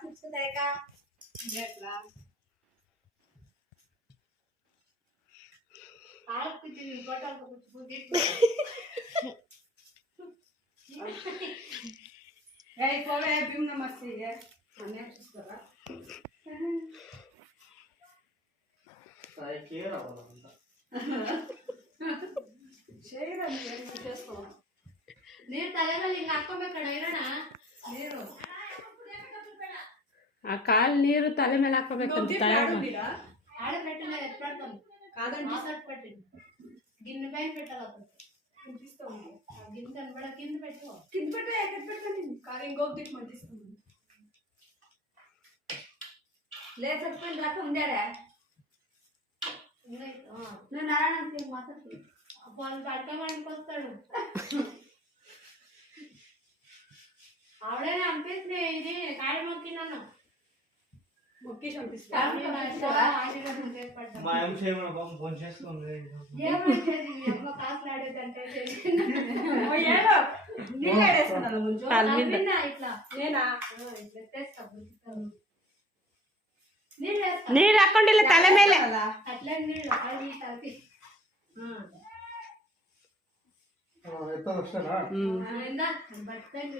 పుచ్చుకుతాయి కా ఎట్లా కాళ్ళకు పుచ్చింది కోటలకు పుచ్చుకుంటే పోవే భీమ్ నమస్తే అన్నీ చూస్తారా ನೀರು ತಲೆ ಮೇಲೆ ಹಿಂಗೆ ಹಾಕೋಬೇಕಣ ಇರೋಣ ನೀರು ఆ కాలు నీరు తల ಮೇಲೆ ಹಾಕೋಬೇಕಂತ ఆడ పెట్టిన ఎత్తుపడతాను కాదండి మాసాడు పెట్టండి గిన్నె పైన పెట్టాలి అప్పుడు చూపిస్తూ ఉంది గిన్నె కనబడ కింద పెట్టు కింద పెట్టండి కానీ ఇంకొక దిక్కు మంచిస్తుంది లేదు చెప్పండి రకం ఉందారా నేను నారాయణ మాట్లాడుతు వాళ్ళు పడకమానికి వస్తాడు ఆవిడే పంపిస్తే ఇది కాయ మొక్కి నన్ను మొక్కి పంపిస్తాను కాసులాడేదంటే ఇట్లా నేనా ನೀರು ಹಾಕೊಂಡಿಲ್ಲ ತಲೆ ಮೇಲೆ అట్లా నీళ్ళు బట్టలు